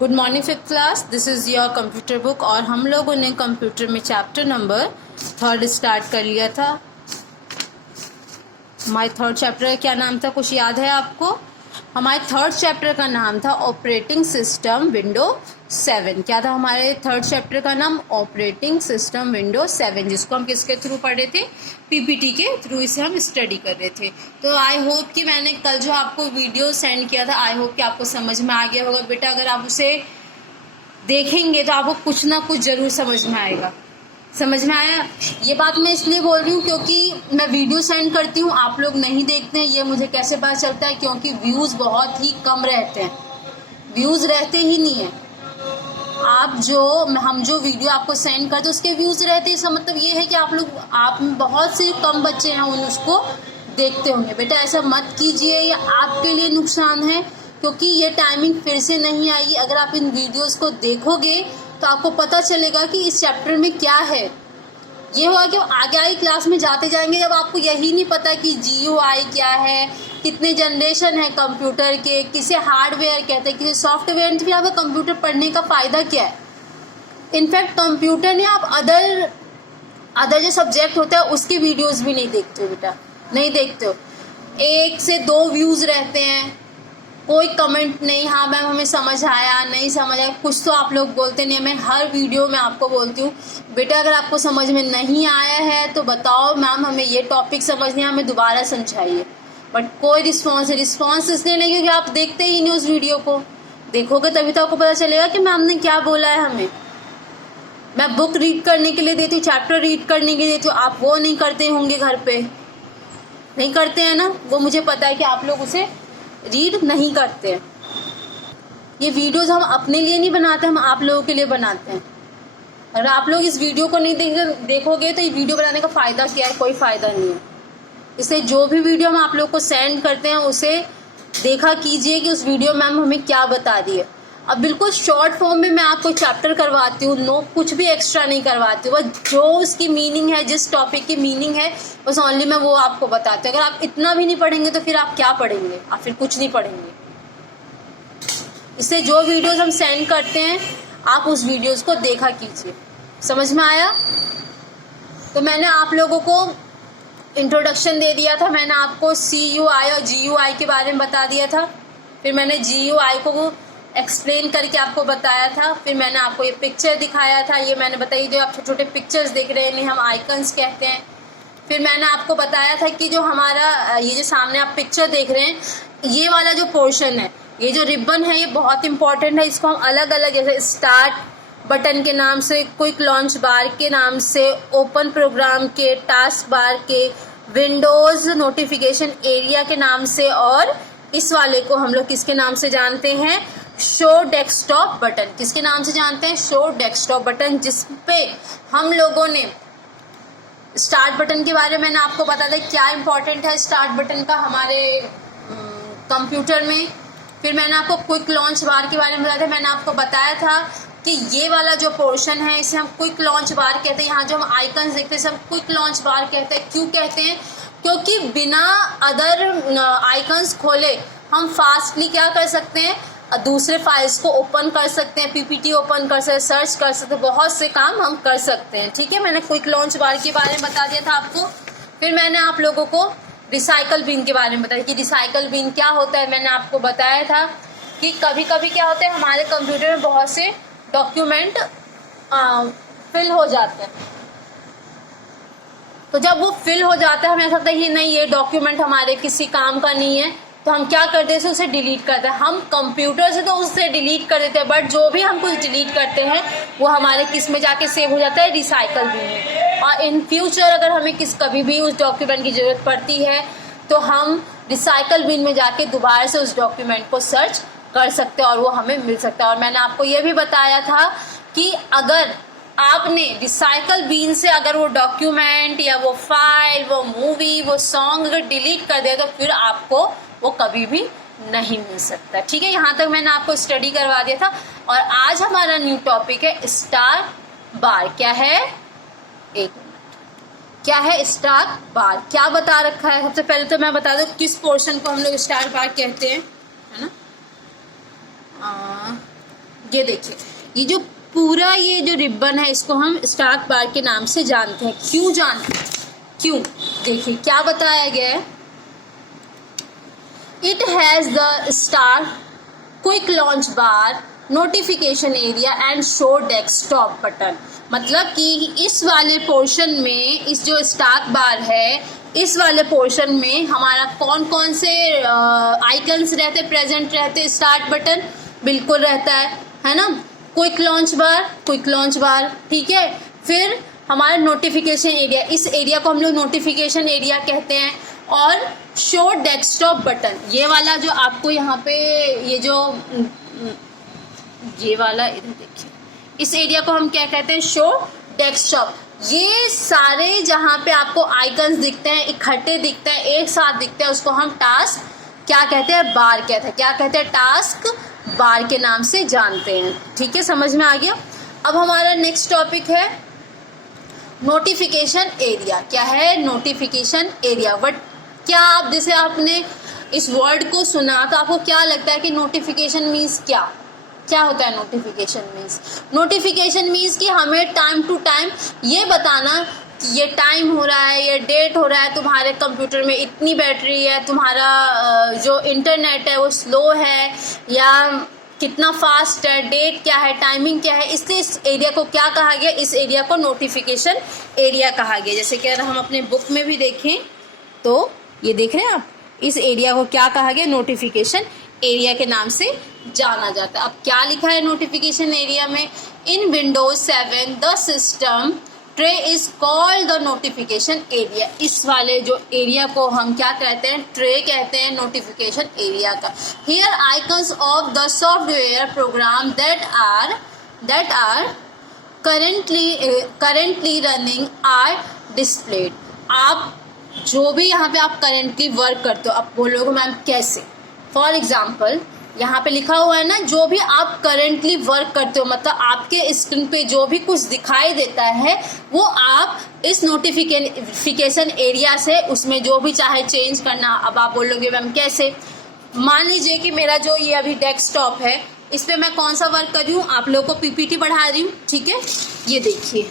Good morning fifth class, this is your computer book. और हम लोगों ने कंप्यूटर में चैप्टर नंबर 3 स्टार्ट कर लिया था। हमारे 3rd चैप्टर का क्या नाम था, कुछ याद है आपको? हमारे 3rd चैप्टर का नाम था ऑपरेटिंग सिस्टम विंडो 7। क्या था हमारे 3rd चैप्टर का नाम? ऑपरेटिंग सिस्टम विंडो 7, जिसको हम किसके थ्रू पढ़ रहे थे? पीपीटी के थ्रू इसे हम स्टडी कर रहे थे। तो आई होप कि मैंने कल जो आपको वीडियो सेंड किया था, आई होप कि आपको समझ में आ गया होगा। बेटा अगर आप उसे देखेंगे तो आपको कुछ ना कुछ ज़रूर समझ में आएगा। समझ में आया? ये बात मैं इसलिए बोल रही हूँ क्योंकि मैं वीडियो सेंड करती हूँ, आप लोग नहीं देखते हैं। ये मुझे कैसे पता चलता है? क्योंकि व्यूज़ बहुत ही कम रहते हैं, व्यूज़ रहते ही नहीं है। हम जो वीडियो आपको सेंड करते हैं उसके व्यूज़ रहते हैं। इसका मतलब ये है कि आप बहुत से कम बच्चे हैं उन उसको देखते होंगे। बेटा ऐसा मत कीजिए, ये आपके लिए नुकसान है, क्योंकि ये टाइमिंग फिर से नहीं आएगी। अगर आप इन वीडियोस को देखोगे तो आपको पता चलेगा कि इस चैप्टर में क्या है। ये होगा कि आगे आगे क्लास में जाते जाएंगे, जब आपको यही नहीं पता कि GUI क्या है, कितने जनरेशन है कंप्यूटर के, किसे हार्डवेयर कहते हैं, किसे सॉफ्टवेयर, तो फिर आपको कंप्यूटर पढ़ने का फ़ायदा क्या है? इनफैक्ट कंप्यूटर ने आप अदर जो सब्जेक्ट होता है उसके वीडियोस भी नहीं देखते हो बेटा, नहीं देखते हो। 1 से 2 व्यूज़ रहते हैं, कोई कमेंट नहीं, हाँ मैम हमें समझ आया, नहीं समझ आया, कुछ तो आप लोग बोलते नहीं। मैं हर वीडियो में आपको बोलती हूँ बेटा अगर आपको समझ में नहीं आया है तो बताओ मैम हमें ये टॉपिक समझ नहीं, हमें दोबारा समझाइए। बट कोई रिस्पॉन्स इसलिए नहीं क्योंकि आप देखते ही नहीं उस वीडियो को। देखोगे तभी तो आपको पता चलेगा कि मैम ने क्या बोला है हमें। मैं बुक रीड करने के लिए देती हूँ, चैप्टर रीड करने के लिए देती हूँ, आप वो नहीं करते होंगे, घर पे नहीं करते हैं ना, वो मुझे पता है कि आप लोग उसे रीड नहीं करते हैं। ये वीडियोस हम अपने लिए नहीं बनाते, हम आप लोगों के लिए बनाते हैं। अगर आप लोग इस वीडियो को नहीं देखोगे तो ये वीडियो बनाने का फ़ायदा क्या है? कोई फ़ायदा नहीं है। इसलिए जो भी वीडियो हम आप लोग को सेंड करते हैं उसे देखा कीजिए कि उस वीडियो में हम हमें क्या बता रही है। अब बिल्कुल शॉर्ट फॉर्म में मैं आपको चैप्टर करवाती हूँ, कुछ भी एक्स्ट्रा नहीं करवाती हूँ, बस जो उसकी मीनिंग है, जिस टॉपिक की मीनिंग है बस ओनली मैं वो आपको बताती हूँ। अगर आप इतना भी नहीं पढ़ेंगे तो फिर आप क्या पढ़ेंगे? आप फिर कुछ नहीं पढ़ेंगे। इससे जो वीडियोस हम सेंड करते हैं आप उस वीडियोस को देखा कीजिए। समझ में आया? तो मैंने आप लोगों को इंट्रोडक्शन दे दिया था, मैंने आपको CUI और GUI के बारे में बता दिया था, फिर मैंने GUI को एक्सप्लेन करके आपको बताया था, फिर मैंने आपको ये पिक्चर दिखाया था, ये मैंने बताई जो आप छोटे छोटे पिक्चर्स देख रहे हैं इन्हें हम आइकन्स कहते हैं। फिर मैंने आपको बताया था कि जो हमारा ये जो सामने आप पिक्चर देख रहे हैं, ये वाला जो पोर्शन है, ये जो रिबन है, ये बहुत इंपॉर्टेंट है। इसको हम अलग अलग जैसे स्टार्ट बटन के नाम से, क्विक लॉन्च बार के नाम से, ओपन प्रोग्राम के, टास्क बार के, विंडोज़ नोटिफिकेशन एरिया के नाम से, और इस वाले को हम लोग किसके नाम से जानते हैं? Show desktop button. किसके नाम से जानते हैं? शो डेस्कटॉप बटन, जिसपे हम लोगों ने स्टार्ट बटन के बारे में मैंने आपको बताया था क्या इंपॉर्टेंट है स्टार्ट बटन का हमारे कंप्यूटर में। फिर मैंने आपको क्विक लॉन्च बार के बारे में बताया था, मैंने आपको बताया था कि ये वाला जो पोर्शन है इसे हम क्विक लॉन्च बार कहते हैं। यहाँ जो हम आइकन्स देखते हैं इसे हम क्विक लॉन्च बार कहते हैं। क्यों कहते हैं? क्योंकि बिना अदर आइकन्स खोले हम फास्टली क्या कर सकते हैं? दूसरे फाइल्स को ओपन कर सकते हैं, PPT ओपन कर सकते हैं, सर्च कर सकते हैं, बहुत से काम हम कर सकते हैं। ठीक है, मैंने क्विक लॉन्च बार के बारे में बता दिया था आपको। फिर मैंने आप लोगों को रिसाइकल बिन के बारे में बताया कि रिसाइकल बिन क्या होता है। मैंने आपको बताया था कि कभी कभी क्या होता है हमारे कंप्यूटर में बहुत से डॉक्यूमेंट फिल हो जाते हैं। तो जब वो फिल हो जाता है हमें ऐसा लगता है कि नहीं ये डॉक्यूमेंट हमारे किसी काम का नहीं है, तो हम क्या करते हैं? उसे डिलीट करते हैं। हम कंप्यूटर से तो उससे डिलीट कर देते हैं, बट जो भी हम कुछ डिलीट करते हैं वो हमारे किस में जाके सेव हो जाता है? रिसाइकल बिन में। और इन फ्यूचर अगर हमें कभी भी उस डॉक्यूमेंट की ज़रूरत पड़ती है तो हम रिसाइकल बिन में जाके दोबारा से उस डॉक्यूमेंट को सर्च कर सकते हैं और वो हमें मिल सकता है। और मैंने आपको ये भी बताया था कि अगर आपने रिसाइकल बिन से अगर वो डॉक्यूमेंट या वो फाइल, वो मूवी, वो सॉन्ग अगर डिलीट कर दिया तो फिर आपको वो कभी भी नहीं मिल सकता। ठीक है, यहाँ तक मैंने आपको स्टडी करवा दिया था। और आज हमारा न्यू टॉपिक है स्टार बार। क्या है? एक मिनट, क्या है स्टार बार? क्या बता रखा है? सबसे पहले तो मैं बता दूं किस पोर्शन को हम लोग स्टार बार कहते हैं, है ना। ये देखिए, ये जो पूरा ये जो रिबन है इसको हम स्टार्ट बार के नाम से जानते हैं। क्यों जानते हैं? क्यों? देखिए क्या बताया गया है, it has the start quick launch bar, notification area and show desktop button. मतलब कि इस वाले पोर्शन में, इस जो स्टार्ट बार है, इस वाले पोर्शन में हमारा कौन कौन से आइकन्स रहते, प्रेजेंट रहते? स्टार्ट बटन बिल्कुल रहता है ना, क्विक लॉन्च बार, ठीक है। फिर हमारा नोटिफिकेशन एरिया, इस एरिया को हम लोग नोटिफिकेशन एरिया कहते हैं। और शो डेस्कटॉप बटन, ये वाला जो आपको यहाँ पे ये वाला इधर देखिए, इस एरिया को हम क्या कहते हैं? Show desktop. ये सारे जहाँ पे आपको आइकन्स दिखते हैं, इकट्ठे दिखते हैं, एक साथ दिखते हैं, उसको हम टास्क क्या कहते हैं? बार कहते हैं। क्या कहते हैं? टास्क बार के नाम से जानते हैं। ठीक है, समझ में आ गया। अब हमारा नेक्स्ट टॉपिक है नोटिफिकेशन एरिया। क्या है? Notification area. बट क्या आप, जैसे आपने इस वर्ड को सुना तो आपको क्या लगता है कि नोटिफिकेशन मीन्स क्या? क्या होता है नोटिफिकेशन मीन्स? नोटिफिकेशन मीन्स कि हमें टाइम टू टाइम ये बताना कि ये टाइम हो रहा है, ये डेट हो रहा है, तुम्हारे कंप्यूटर में इतनी बैटरी है, तुम्हारा जो इंटरनेट है वो स्लो है या कितना फास्ट है, डेट क्या है, टाइमिंग क्या है। इसलिए इस एरिया को क्या कहा गया? इस एरिया को नोटिफिकेशन एरिया कहा गया। जैसे कि अगर हम अपने बुक में भी देखें तो ये देख रहे हैं आप, इस एरिया को क्या कहा गया? नोटिफिकेशन एरिया के नाम से जाना जाता है। अब क्या लिखा है नोटिफिकेशन एरिया में? In Windows 7 the system tray is called the notification area. इस वाले जो एरिया को हम क्या कहते हैं? ट्रे कहते हैं नोटिफिकेशन एरिया का। Here icons of the software program that are currently running are displayed. आप जो भी यहाँ पे आप करेंटली वर्क करते हो, आप बोलोगे मैम कैसे? फॉर एग्जाम्पल यहाँ पे लिखा हुआ है ना, जो भी आप करेंटली वर्क करते हो, मतलब आपके स्क्रीन पे जो भी कुछ दिखाई देता है वो आप इस नोटिफिकेशन एरिया से उसमें जो भी चाहे चेंज करना। अब आप बोलोगे मैम कैसे? मान लीजिए कि मेरा जो ये अभी डेस्कटॉप है, इस पे मैं कौन सा वर्क कर रही हूँ? आप लोगों को पीपीटी बढ़ा रही हूँ, ठीक है। ये देखिए,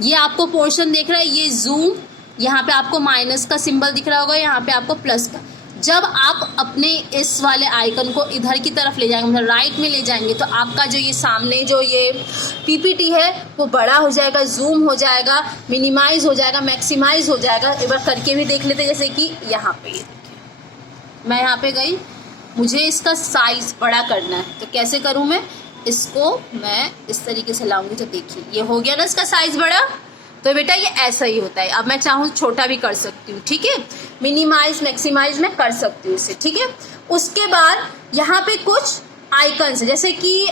ये आपको पोर्शन दिख रहा है, ये जूम, यहाँ पे आपको माइनस का सिंबल दिख रहा होगा, यहाँ पे आपको प्लस का। जब आप अपने इस वाले आइकन को इधर की तरफ ले जाएंगे, मतलब राइट में ले जाएंगे, तो आपका जो ये सामने जो ये पीपीटी है वो बड़ा हो जाएगा, जूम हो जाएगा, मिनिमाइज हो जाएगा, मैक्सिमाइज हो जाएगा। एक बार करके भी देख लेते, जैसे कि यहाँ पे ये देखिए, मैं यहाँ पे गई, मुझे इसका साइज बड़ा करना है, तो कैसे करूँ मैं? इसको मैं इस तरीके से लाऊंगी, तो देखिए ये हो गया ना इसका साइज बड़ा। तो बेटा ये ऐसा ही होता है। अब मैं चाहूँ छोटा भी कर सकती हूँ, ठीक है, मिनिमाइज मैक्सिमाइज मैं कर सकती हूँ इससे, ठीक है। उसके बाद यहाँ पे कुछ आइकन्स, जैसे कि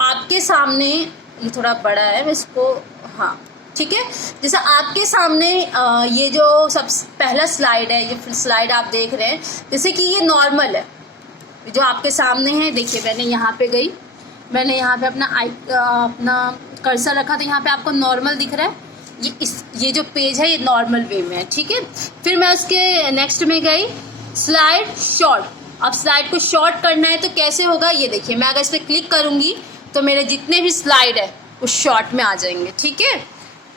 आपके सामने, ये थोड़ा बड़ा है, मैं इसको, हाँ ठीक है, जैसे आपके सामने ये जो सब पहला स्लाइड है, ये स्लाइड आप देख रहे हैं, जैसे कि ये नॉर्मल है जो आपके सामने है। देखिए मैंने यहाँ पे गई, मैंने यहाँ पे अपना कर्सर रखा, तो यहाँ पे आपको नॉर्मल दिख रहा है। ये जो पेज है ये नॉर्मल वे में है, ठीक है। फिर मैं उसके नेक्स्ट में गई, स्लाइड शॉर्ट। अब स्लाइड को शॉर्ट करना है तो कैसे होगा? ये देखिए, मैं अगर इस पर क्लिक करूंगी तो मेरे जितने भी स्लाइड है वो शॉर्ट में आ जाएंगे, ठीक है।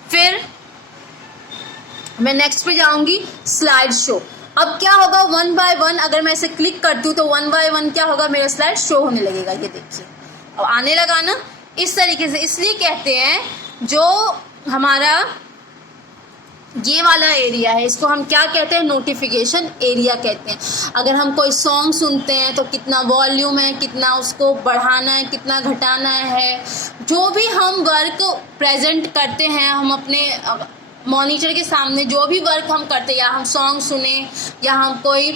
फिर मैं नेक्स्ट पे जाऊंगी, स्लाइड शो। अब क्या होगा? 1 बाय 1 अगर मैं इसे क्लिक करती हूँ तो 1 बाय 1 क्या होगा? मेरा स्लाइड शो होने लगेगा। ये देखिए अब आने लगा ना, इस तरीके से। इसलिए कहते हैं जो हमारा ये वाला एरिया है, इसको हम क्या कहते हैं? नोटिफिकेशन एरिया कहते हैं। अगर हम कोई सॉन्ग सुनते हैं तो कितना वॉल्यूम है, कितना उसको बढ़ाना है, कितना घटाना है, जो भी हम वर्क प्रेजेंट करते हैं, हम अपने मॉनिटर के सामने जो भी वर्क हम करते हैं, या हम सॉन्ग सुने, या हम कोई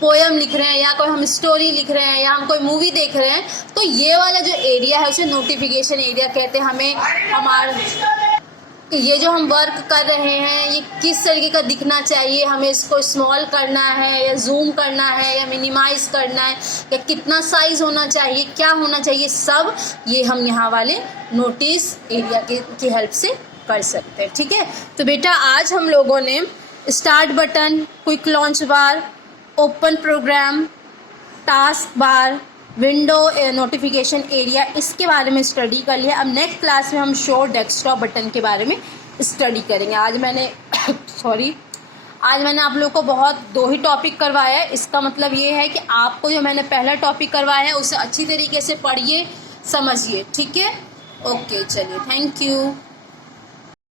पोएम लिख रहे हैं, या कोई हम स्टोरी लिख रहे हैं, या हम कोई मूवी देख रहे हैं, तो ये वाला जो एरिया है उसे नोटिफिकेशन एरिया कहते हैं। हमें हमारा ये जो हम वर्क कर रहे हैं ये किस तरीके का दिखना चाहिए, हमें इसको स्मॉल करना है या जूम करना है या मिनिमाइज करना है, या कितना साइज होना चाहिए, क्या होना चाहिए, सब ये हम यहाँ वाले नोटिस एरिया की हेल्प से कर सकते हैं, ठीक है। तो बेटा आज हम लोगों ने start button, quick launch bar, open program, task bar, window notification area, इसके बारे में स्टडी कर लिया। अब नेक्स्ट क्लास में हम शो डेस्कटॉप बटन के बारे में स्टडी करेंगे। आज मैंने आज मैंने आप लोगों को बहुत 2 ही टॉपिक करवाया है। इसका मतलब ये है कि आपको जो मैंने पहला टॉपिक करवाया है उसे अच्छी तरीके से पढ़िए, समझिए, ठीक है। ओके, चलिए, थैंक यू।